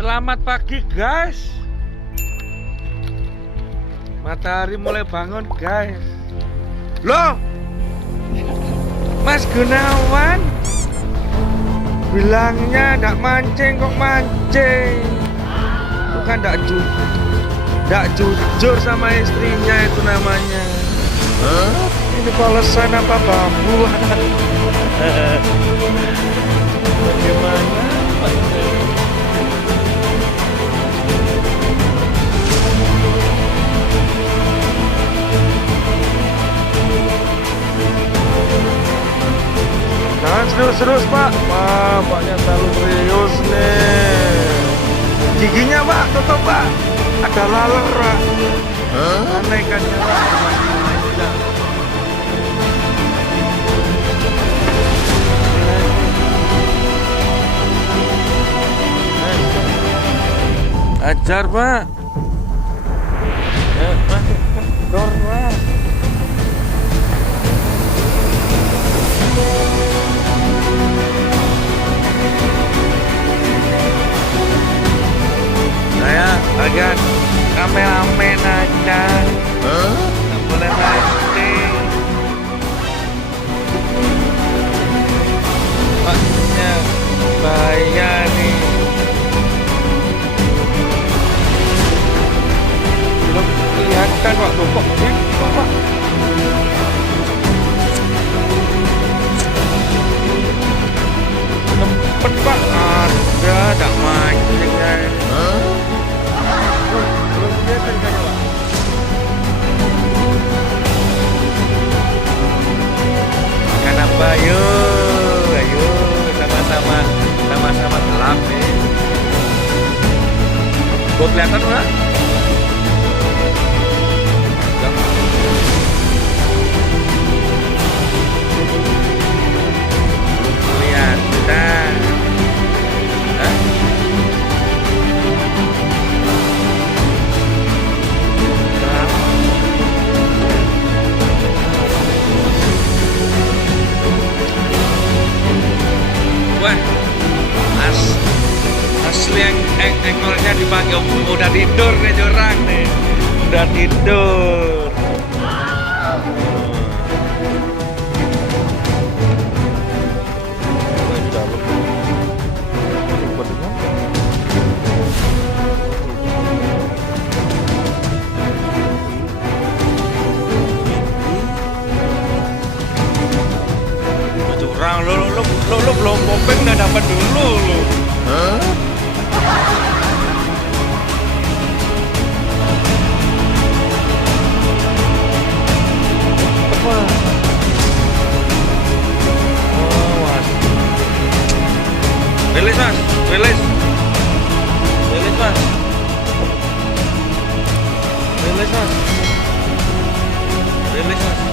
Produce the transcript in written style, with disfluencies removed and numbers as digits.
Selamat pagi guys. Matahari mulai bangun guys. Loh, Mas Gunawan bilangnya nggak mancing kok mancing. Itu kan nggak jujur sama istrinya itu namanya. Ini polesan apa bambu? Bagaimana? Jangan serius-serius pak. Wah, paknya terlalu serius nih. Giginya pak, tutup pak. Ada laler pak. Aneh kan ya pak. Ajar pak. Dor pak. Saya bagian kameramen aja. Nggak boleh mancing. Paknya bahaya nih. Belum kelihatan pak, tuh kok gitu pak. Sempet pak, ada tak mancing guys. Belum kelihatan kan pak. Makan apa yuk, ayo sama-sama gelap nih. Gue kelihatan nggak? Kelihatan. Hah? Wah, asli yang engkolnya dipakai udah tidur nih jurang nih, udah tidur. Jurang lu belum pompeng udah dapat dulu lu. Apa? Oh, mas. Rilis mas, rilis mas, rilis mas.